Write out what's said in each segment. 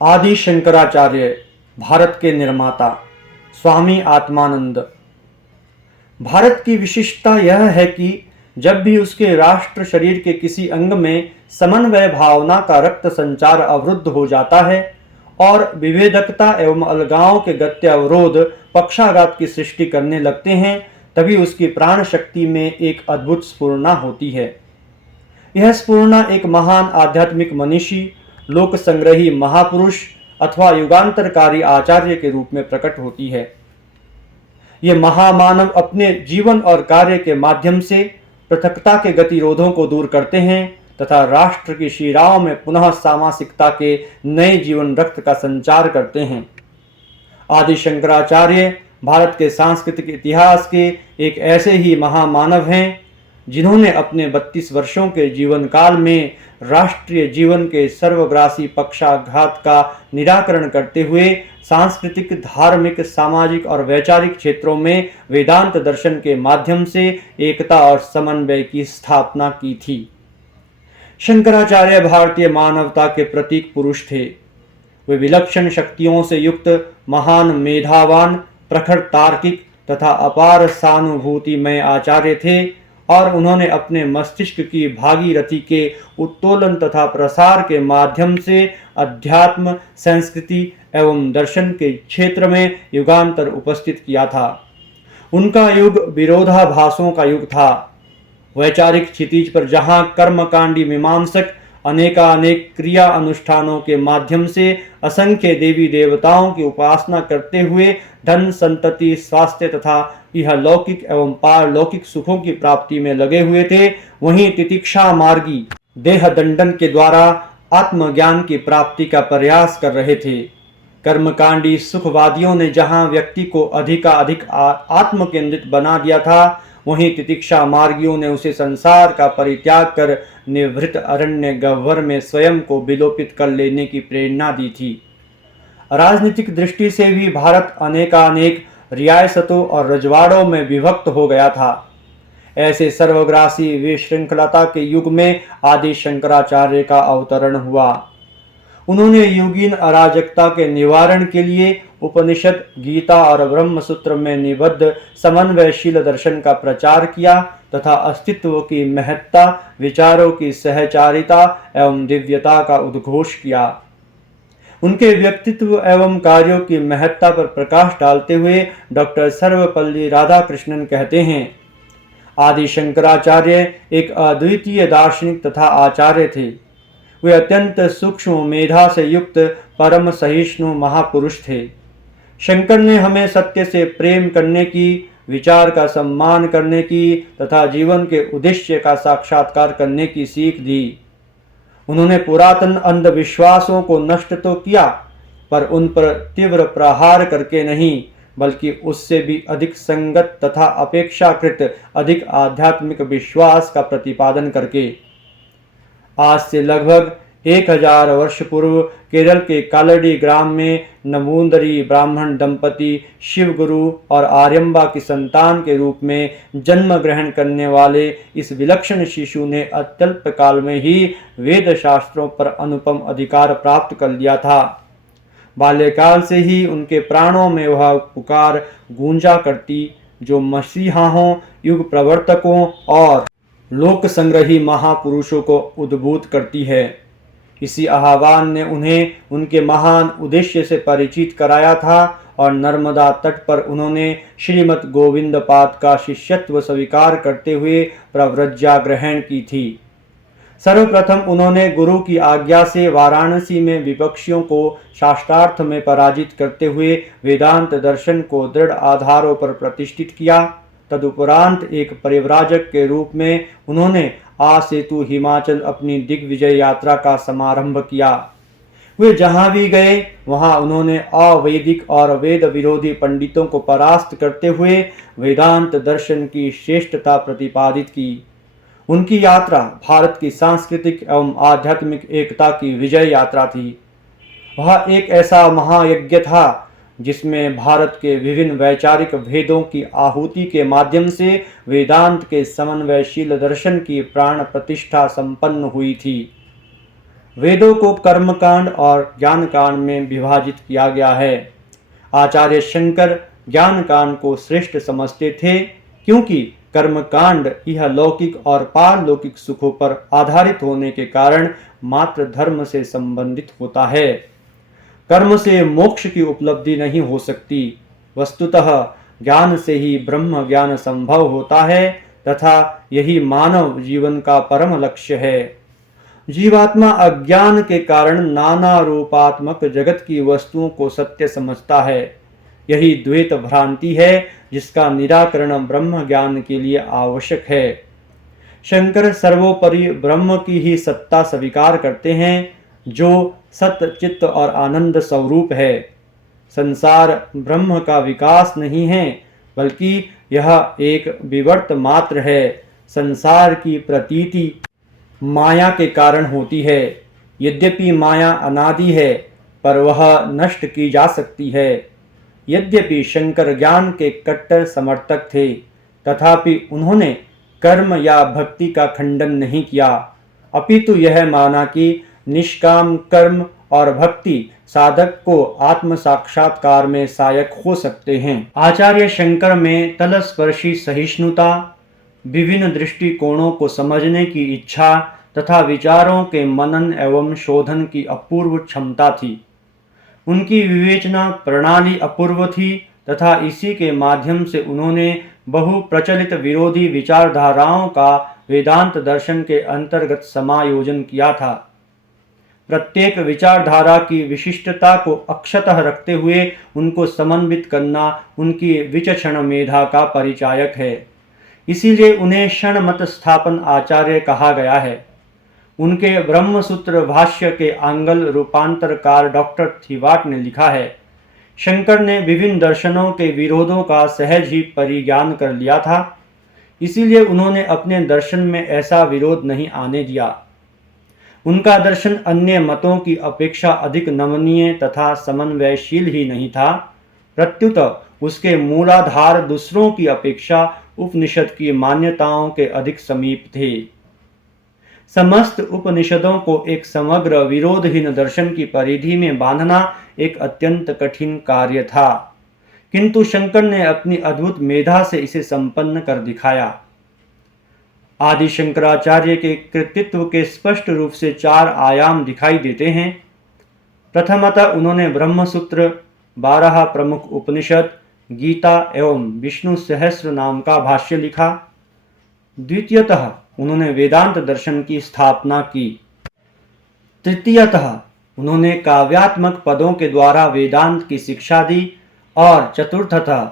आदि शंकराचार्य, भारत के निर्माता। स्वामी आत्मानंद। भारत की विशिष्टता यह है कि जब भी उसके राष्ट्र शरीर के किसी अंग में समन्वय भावना का रक्त संचार अवरुद्ध हो जाता है और विभेदकता एवं अलगाव के गत्य अवरोध पक्षाघात की सृष्टि करने लगते हैं, तभी उसकी प्राण शक्ति में एक अद्भुत स्फुरना होती है। यह स्फुरना एक महान आध्यात्मिक मनीषी, लोक संग्रही महापुरुष अथवा युगांतरकारी आचार्य के रूप में प्रकट होती है। ये महामानव अपने जीवन और कार्य के माध्यम से पृथकता के गतिरोधों को दूर करते हैं तथा राष्ट्र की शिराओं में पुनः सामासिकता के नए जीवन रक्त का संचार करते हैं। आदि शंकराचार्य भारत के सांस्कृतिक इतिहास के एक ऐसे ही महामानव हैं जिन्होंने अपने 32 वर्षों के जीवन काल में राष्ट्रीय जीवन के सर्वग्रासी पक्षाघात का निराकरण करते हुए सांस्कृतिक, धार्मिक, सामाजिक और वैचारिक क्षेत्रों में वेदांत दर्शन के माध्यम से एकता और समन्वय की स्थापना की थी। शंकराचार्य भारतीय मानवता के प्रतीक पुरुष थे। वे विलक्षण शक्तियों से युक्त महान मेधावान, प्रखर तार्किक तथा अपार सहानुभूतिमय आचार्य थे और उन्होंने अपने मस्तिष्क की भागीरथी के उत्तोलन तथा प्रसार के माध्यम से अध्यात्म, संस्कृति एवं दर्शन के क्षेत्र में युगांतर उपस्थित किया था। उनका युग विरोधाभासों का युग था। वैचारिक क्षितिज पर जहाँ कर्मकांडी मीमांसक अनेकानेक क्रिया अनुष्ठानों के माध्यम से असंख्य देवी देवताओं की उपासना करते हुए धन, संतति, स्वास्थ्य तथा यह लौकिक एवं पारलौकिक सुखों की प्राप्ति में लगे हुए थे, वहीं तितिक्षा मार्गी देह दंडन के द्वारा आत्मज्ञान की प्राप्ति का प्रयास कर रहे थे। कर्मकांडी सुखवादियों ने जहाँ व्यक्ति को अधिकाधिक आत्म केंद्रित बना दिया था, वहीं तितिक्षा मार्गियों ने उसे संसार का परित्याग कर निवृत्त अरण्य गह्वर में स्वयं को विलोपित कर लेने की प्रेरणा दी थी। राजनीतिक दृष्टि से भी भारत अनेकानेक रियासतों और रजवाड़ों में विभक्त हो गया था। ऐसे सर्वग्रासी विशृंखलता के युग में आदि शंकराचार्य का अवतरण हुआ। उन्होंने युगीन अराजकता के निवारण के लिए उपनिषद, गीता और ब्रह्मसूत्र में निबद्ध समन्वयशील दर्शन का प्रचार किया तथा अस्तित्व की महत्ता, विचारों की सहचारिता एवं दिव्यता का उद्घोष किया। उनके व्यक्तित्व एवं कार्यों की महत्ता पर प्रकाश डालते हुए डॉक्टर सर्वपल्ली राधाकृष्णन कहते हैं, आदि शंकराचार्य एक अद्वितीय दार्शनिक तथा आचार्य थे। वे अत्यंत सूक्ष्म मेधा से युक्त परम सहिष्णु महापुरुष थे। शंकर ने हमें सत्य से प्रेम करने की, विचार का सम्मान करने की तथा जीवन के उद्देश्य का साक्षात्कार करने की सीख दी। उन्होंने पुरातन अंधविश्वासों को नष्ट तो किया, पर उन पर तीव्र प्रहार करके नहीं, बल्कि उससे भी अधिक संगत तथा अपेक्षाकृत अधिक आध्यात्मिक विश्वास का प्रतिपादन करके। आज से लगभग 1000 वर्ष पूर्व केरल के कालड़ी ग्राम में नमूंदरी ब्राह्मण दंपति शिव गुरु और आर्यम्बा की संतान के रूप में जन्म ग्रहण करने वाले इस विलक्षण शिशु ने अत्यल्प काल में ही वेद शास्त्रों पर अनुपम अधिकार प्राप्त कर लिया था। बाल्यकाल से ही उनके प्राणों में वह पुकार गूंजा करती जो मसीहाओं, युग प्रवर्तकों और लोक संग्रही महापुरुषों को उद्बुद्ध करती है। इसी आह्वान ने उन्हें उनके महान उद्देश्य से परिचित कराया था और नर्मदा तट पर उन्होंने श्रीमद् गोविंद पाद का शिष्यत्व स्वीकार करते हुए प्रव्रज्या ग्रहण की थी। सर्वप्रथम उन्होंने गुरु की आज्ञा से वाराणसी में विपक्षियों को शास्त्रार्थ में पराजित करते हुए वेदांत दर्शन को दृढ़ आधारों पर प्रतिष्ठित किया। तदुपरांत एक परिव्राजक के रूप में उन्होंने आसेतु हिमाचल अपनी दिग्विजय यात्रा का समारंभ किया। वे जहां भी गए वहां उन्होंने अवैदिक और वेद विरोधी पंडितों को परास्त करते हुए वेदांत दर्शन की श्रेष्ठता प्रतिपादित की। उनकी यात्रा भारत की सांस्कृतिक एवं आध्यात्मिक एकता की विजय यात्रा थी। वह एक ऐसा महायज्ञ था जिसमें भारत के विभिन्न वैचारिक भेदों की आहुति के माध्यम से वेदांत के समन्वयशील दर्शन की प्राण प्रतिष्ठा संपन्न हुई थी। वेदों को कर्मकांड और ज्ञान कांड में विभाजित किया गया है। आचार्य शंकर ज्ञान कांड को श्रेष्ठ समझते थे, क्योंकि कर्मकांड यह लौकिक और पारलौकिक सुखों पर आधारित होने के कारण मात्र धर्म से संबंधित होता है। कर्म से मोक्ष की उपलब्धि नहीं हो सकती। वस्तुतः ज्ञान से ही ब्रह्म ज्ञान संभव होता है तथा यही मानव जीवन का परम लक्ष्य है। जीवात्मा अज्ञान के कारण नाना रूपात्मक जगत की वस्तुओं को सत्य समझता है। यही द्वैत भ्रांति है, जिसका निराकरण ब्रह्म ज्ञान के लिए आवश्यक है। शंकर सर्वोपरि ब्रह्म की ही सत्ता स्वीकार करते हैं, जो सत्य चित्त और आनंद स्वरूप है। संसार ब्रह्म का विकास नहीं है, बल्कि यह एक विवर्त मात्र है। संसार की प्रतीति माया के कारण होती है। यद्यपि माया अनादि है, पर वह नष्ट की जा सकती है। यद्यपि शंकर ज्ञान के कट्टर समर्थक थे, तथापि उन्होंने कर्म या भक्ति का खंडन नहीं किया, अपितु यह माना कि निष्काम कर्म और भक्ति साधक को आत्म साक्षात्कार में सहायक हो सकते हैं। आचार्य शंकर में तलस्पर्शी सहिष्णुता, विभिन्न दृष्टिकोणों को समझने की इच्छा तथा विचारों के मनन एवं शोधन की अपूर्व क्षमता थी। उनकी विवेचना प्रणाली अपूर्व थी तथा इसी के माध्यम से उन्होंने बहु प्रचलित विरोधी विचारधाराओं का वेदांत दर्शन के अंतर्गत समायोजन किया था। प्रत्येक विचारधारा की विशिष्टता को अक्षतः रखते हुए उनको समन्वित करना उनकी विचक्षण मेधा का परिचायक है। इसीलिए उन्हें क्षणमत स्थापन आचार्य कहा गया है। उनके ब्रह्मसूत्र भाष्य के आंग्ल रूपांतरकार डॉक्टर थीवाट ने लिखा है, शंकर ने विभिन्न दर्शनों के विरोधों का सहज ही परिज्ञान कर लिया था, इसीलिए उन्होंने अपने दर्शन में ऐसा विरोध नहीं आने दिया। उनका दर्शन अन्य मतों की अपेक्षा अधिक नमनीय तथा समन्वयशील ही नहीं था, प्रत्युत उसके मूलाधार दूसरों की अपेक्षा उपनिषद की मान्यताओं के अधिक समीप थे। समस्त उपनिषदों को एक समग्र विरोधहीन दर्शन की परिधि में बांधना एक अत्यंत कठिन कार्य था, किंतु शंकर ने अपनी अद्भुत मेधा से इसे संपन्न कर दिखाया। आदि शंकराचार्य के कृतित्व के स्पष्ट रूप से 4 आयाम दिखाई देते हैं। प्रथमतः उन्होंने ब्रह्मसूत्र, 12 प्रमुख उपनिषद, गीता एवं विष्णु सहस्र नाम का भाष्य लिखा। द्वितीयतः उन्होंने वेदांत दर्शन की स्थापना की। तृतीयतः उन्होंने काव्यात्मक पदों के द्वारा वेदांत की शिक्षा दी। और चतुर्थतः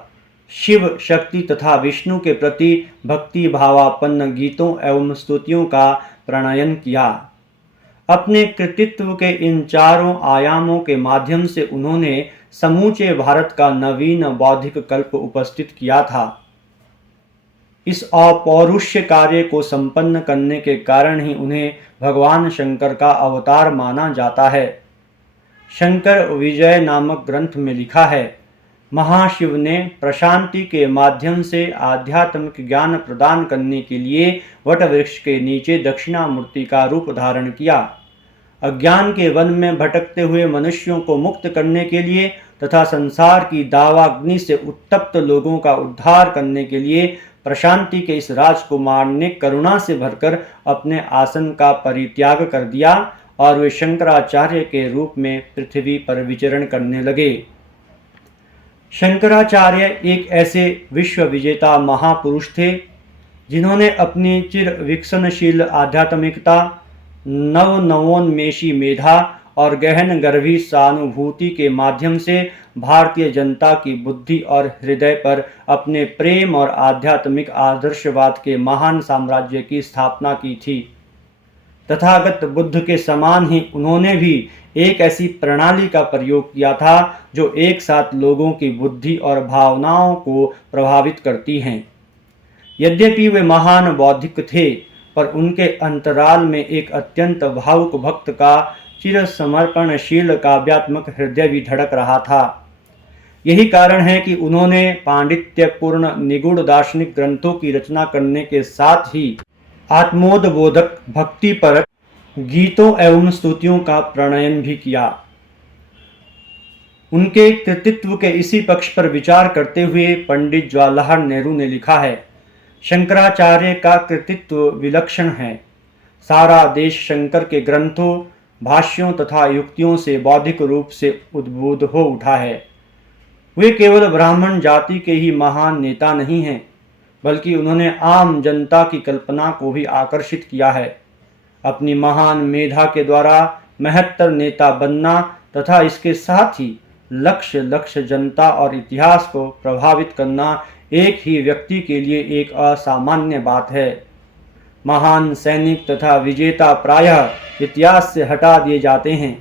शिव, शक्ति तथा विष्णु के प्रति भक्ति भावापन्न गीतों एवं स्तुतियों का प्रणयन किया। अपने कृतित्व के इन 4 आयामों के माध्यम से उन्होंने समूचे भारत का नवीन बौद्धिक कल्प उपस्थित किया था। इस अपौरुष्य कार्य को संपन्न करने के कारण ही उन्हें भगवान शंकर का अवतार माना जाता है। शंकर विजय नामक ग्रंथ में लिखा है, महाशिव ने प्रशांति के माध्यम से आध्यात्मिक ज्ञान प्रदान करने के लिए वटवृक्ष के नीचे दक्षिणामूर्ति का रूप धारण किया। अज्ञान के वन में भटकते हुए मनुष्यों को मुक्त करने के लिए तथा संसार की दावाग्नि से उत्तप्त लोगों का उद्धार करने के लिए प्रशांति के इस राजकुमार ने करुणा से भरकर अपने आसन का परित्याग कर दिया और वे शंकराचार्य के रूप में पृथ्वी पर विचरण करने लगे। शंकराचार्य एक ऐसे विश्व विजेता महापुरुष थे जिन्होंने अपनी चिर विकसनशील आध्यात्मिकता, नवोन्मेषी मेधा और गहन गर्भी सहानुभूति के माध्यम से भारतीय जनता की बुद्धि और हृदय पर अपने प्रेम और आध्यात्मिक आदर्शवाद के महान साम्राज्य की स्थापना की थी। तथागत बुद्ध के समान ही उन्होंने भी एक ऐसी प्रणाली का प्रयोग किया था जो एक साथ लोगों की बुद्धि और भावनाओं को प्रभावित करती हैं। यद्यपि वे महान बौद्धिक थे, पर उनके अंतराल में एक अत्यंत भावुक भक्त का चिर समर्पणशील काव्यात्मक हृदय भी धड़क रहा था। यही कारण है कि उन्होंने पांडित्यपूर्ण निगूढ़ दार्शनिक ग्रंथों की रचना करने के साथ ही आत्मोद्बोधक, भक्तिपरक गीतों एवं स्तुतियों का प्रणयन भी किया। उनके कृतित्व के इसी पक्ष पर विचार करते हुए पंडित जवाहरलाल नेहरू ने लिखा है, शंकराचार्य का कृतित्व विलक्षण है। सारा देश शंकर के ग्रंथों, भाष्यों तथा युक्तियों से बौद्धिक रूप से उद्बुद्ध हो उठा है। वे केवल ब्राह्मण जाति के ही महान नेता नहीं हैं, बल्कि उन्होंने आम जनता की कल्पना को भी आकर्षित किया है। अपनी महान मेधा के द्वारा महत्तर नेता बनना तथा इसके साथ ही लक्ष्य जनता और इतिहास को प्रभावित करना एक ही व्यक्ति के लिए एक असामान्य बात है। महान सैनिक तथा विजेता प्रायः इतिहास से हटा दिए जाते हैं।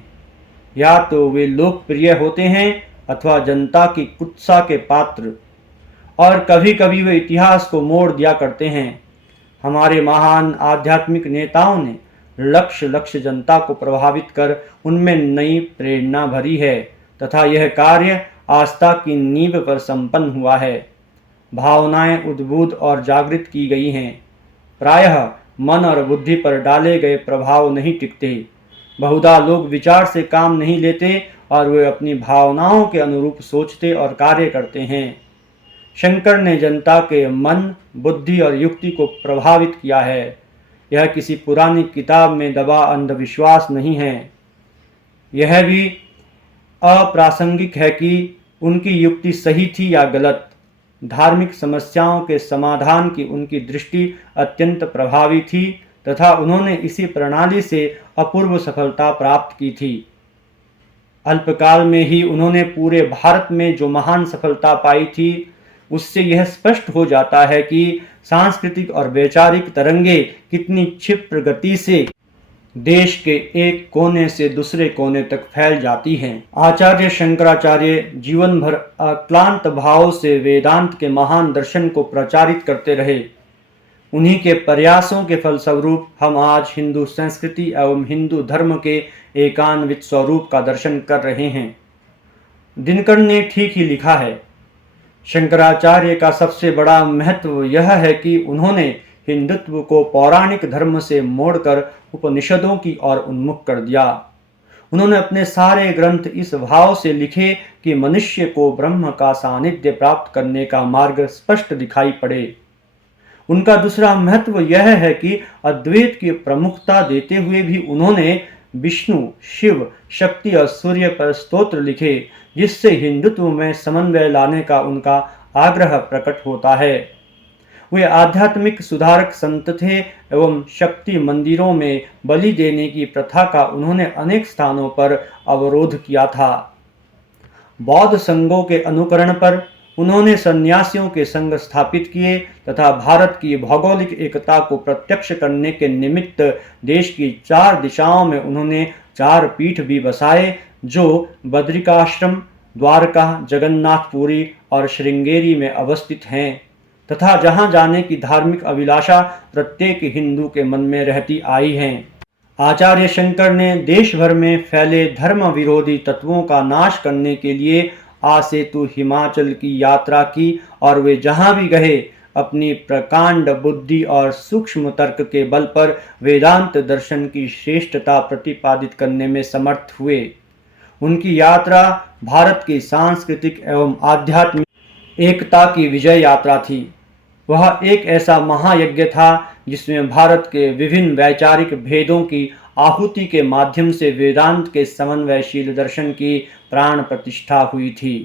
या तो वे लोकप्रिय होते हैं अथवा जनता की कुत्सा के पात्र, और कभी कभी वे इतिहास को मोड़ दिया करते हैं। हमारे महान आध्यात्मिक नेताओं ने लक्ष्य जनता को प्रभावित कर उनमें नई प्रेरणा भरी है तथा यह कार्य आस्था की नींव पर संपन्न हुआ है। भावनाएं उद्बुद्ध और जागृत की गई हैं। प्रायः मन और बुद्धि पर डाले गए प्रभाव नहीं टिकते। बहुधा लोग विचार से काम नहीं लेते और वे अपनी भावनाओं के अनुरूप सोचते और कार्य करते हैं। शंकर ने जनता के मन, बुद्धि और युक्ति को प्रभावित किया है। यह किसी पुरानी किताब में दबा अंधविश्वास नहीं है। यह भी अप्रासंगिक है कि उनकी युक्ति सही थी या गलत। धार्मिक समस्याओं के समाधान की उनकी दृष्टि अत्यंत प्रभावी थी तथा उन्होंने इसी प्रणाली से अपूर्व सफलता प्राप्त की थी। अल्पकाल में ही उन्होंने पूरे भारत में जो महान सफलता पाई थी, उससे यह स्पष्ट हो जाता है कि सांस्कृतिक और वैचारिक तरंगे कितनी क्षिप्र गति से देश के एक कोने से दूसरे कोने तक फैल जाती हैं। आचार्य शंकराचार्य जीवन भर अक्लांत भाव से वेदांत के महान दर्शन को प्रचारित करते रहे। उन्हीं के प्रयासों के फलस्वरूप हम आज हिंदू संस्कृति एवं हिंदू धर्म के एकान्वित स्वरूप का दर्शन कर रहे हैं। दिनकर ने ठीक ही लिखा है, शंकराचार्य का सबसे बड़ा महत्व यह है कि उन्होंने हिंदुत्व को पौराणिक धर्म से मोड़कर उपनिषदों की ओर उन्मुख कर दिया। उन्होंने अपने सारे ग्रंथ इस भाव से लिखे कि मनुष्य को ब्रह्म का सानिध्य प्राप्त करने का मार्ग स्पष्ट दिखाई पड़े। उनका दूसरा महत्व यह है कि अद्वैत की प्रमुखता देते हुए भी उन्होंने विष्णु, शिव, शक्ति और सूर्य पर स्तोत्र लिखे, जिससे हिंदुत्व में समन्वय लाने का उनका आग्रह प्रकट होता है। वे आध्यात्मिक सुधारक संत थे एवं शक्ति मंदिरों में बलि देने की प्रथा का उन्होंने अनेक स्थानों पर अवरोध किया था। बौद्ध संघों के अनुकरण पर उन्होंने सन्यासियों के संघ स्थापित किए तथा भारत की भौगोलिक एकता को प्रत्यक्ष करने के निमित्त देश की 4 दिशाओं में उन्होंने 4 पीठ भी बसाए, जो बद्रिकाश्रम, द्वारका, जगन्नाथपुरी और श्रृंगेरी में अवस्थित हैं तथा जहां जाने की धार्मिक अभिलाषा प्रत्येक हिंदू के मन में रहती आई है। आचार्य शंकर ने देश भर में फैले धर्म विरोधी तत्वों का नाश करने के लिए आसेतु हिमाचल की यात्रा की और वे जहां भी गए अपनी प्रकांड बुद्धि और सूक्ष्म तर्क के बल पर वेदांत दर्शन की श्रेष्ठता प्रतिपादित करने में समर्थ हुए। उनकी यात्रा भारत की सांस्कृतिक एवं आध्यात्मिक एकता की विजय यात्रा थी। वह एक ऐसा महायज्ञ था जिसमें भारत के विभिन्न वैचारिक भेदों की आहुति के माध्यम से वेदांत के समन्वयशील दर्शन की प्राण प्रतिष्ठा हुई थी।